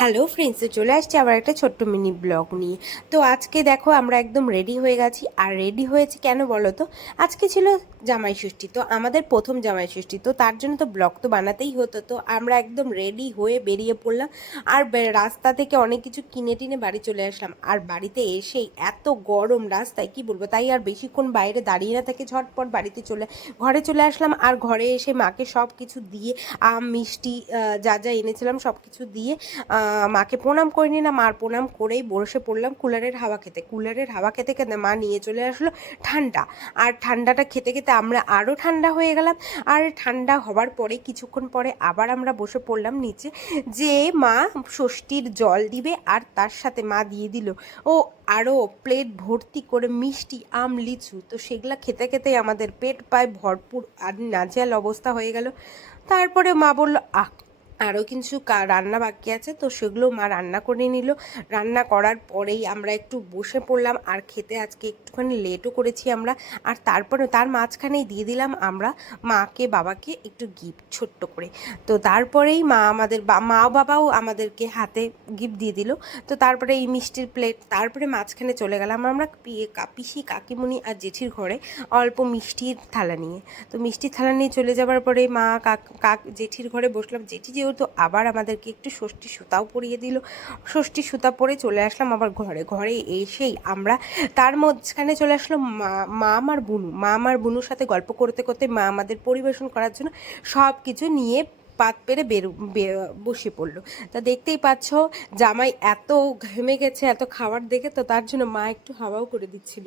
Hello friends, চলে আসছি আবার একটা ছোট্ট মিনি ব্লগ নিয়ে। তো আজকে দেখো আমরা একদম রেডি হয়ে গেছি। আর রেডি হয়েছি কেন বলো তো? আজকে ছিল জামাই ষষ্ঠী, তো আমাদের প্রথম জামাই ষষ্ঠী, তো তার জন্য তো ব্লগ তো বানাতেই হতো। তো আমরা একদম রেডি হয়ে বেরিয়ে পড়লাম। আর রাস্তা থেকে অনেক কিছু কিনে টিনে বাড়ি চলে আসলাম। আর বাড়িতে এসেই এত গরম রাস্তায় কি বলবো, তাই আর বেশিক্ষণ বাইরে দাঁড়িয়ে না থেকে ঝটপট বাড়িতে ঘরে চলে আসলাম। আর ঘরে এসে মাকে সব কিছু দিয়ে আম মিষ্টি যা যা এনেছিলাম সব কিছু দিয়ে মাকে প্রণাম করে নিলাম। আর প্রণাম করেই বসে পড়লাম কুলারের হাওয়া খেতে। কুলারের হাওয়া খেতে খেতে মা নিয়ে চলে আসলো ঠান্ডা। আর ঠান্ডাটা খেতে খেতে আমরা আরও ঠান্ডা হয়ে গেলাম। আর ঠান্ডা হওয়ার পরে কিছুক্ষণ পরে আবার আমরা বসে পড়লাম নিচে, যে মা ষষ্ঠীর জল দিবে। আর তার সাথে মা দিয়ে দিল ও আরও প্লেট ভর্তি করে মিষ্টি, আম, লিচু। তো সেগুলা খেতে খেতেই আমাদের পেট পায় ভরপুর আর নাজেহাল অবস্থা হয়ে গেল। তারপরে মা বলল আরও কিছু রান্না বাকি আছে, তো সেগুলো মা রান্না করে নিল। রান্না করার পরেই আমরা একটু বসে পড়লাম আর খেতে আজকে একটুখানি লেটও করেছি আমরা। আর তারপরে তার মাঝখানেই দিয়ে দিলাম আমরা মাকে বাবাকে একটু গিফট ছোট্ট করে। তো তারপরেই মা বাবাও আমাদেরকে হাতে গিফট দিয়ে দিল। তো তারপরে এই মিষ্টির প্লেট, তারপরে মাঝখানে চলে গেলাম আমরা পিসি, কাকিমণি আর জেঠির ঘরে অল্প মিষ্টির থালা নিয়ে। তো মিষ্টির থালা নিয়ে চলে যাবার পরে মা জেঠির ঘরে বসলাম। জেঠি যেহেতু আবার আমাদেরকে একটু ষষ্ঠী সুতাও পরিয়ে দিল। ষষ্ঠী সুতা পরে চলে আসলাম আবার ঘরে। ঘরে এসেই আমরা তার মাঝখানে চলে আসলো মা আমার বুনুর সাথে গল্প করতে করতে মা আমাদের পরিবেশন করার জন্য সব কিছু নিয়ে পাত পেরে বসে পড়লো। তা দেখতেই পাচ্ছ জামাই এত ঘেমে গেছে এত খাবার দেখে, তো তার জন্য মা একটু হাওয়াও করে দিচ্ছিল।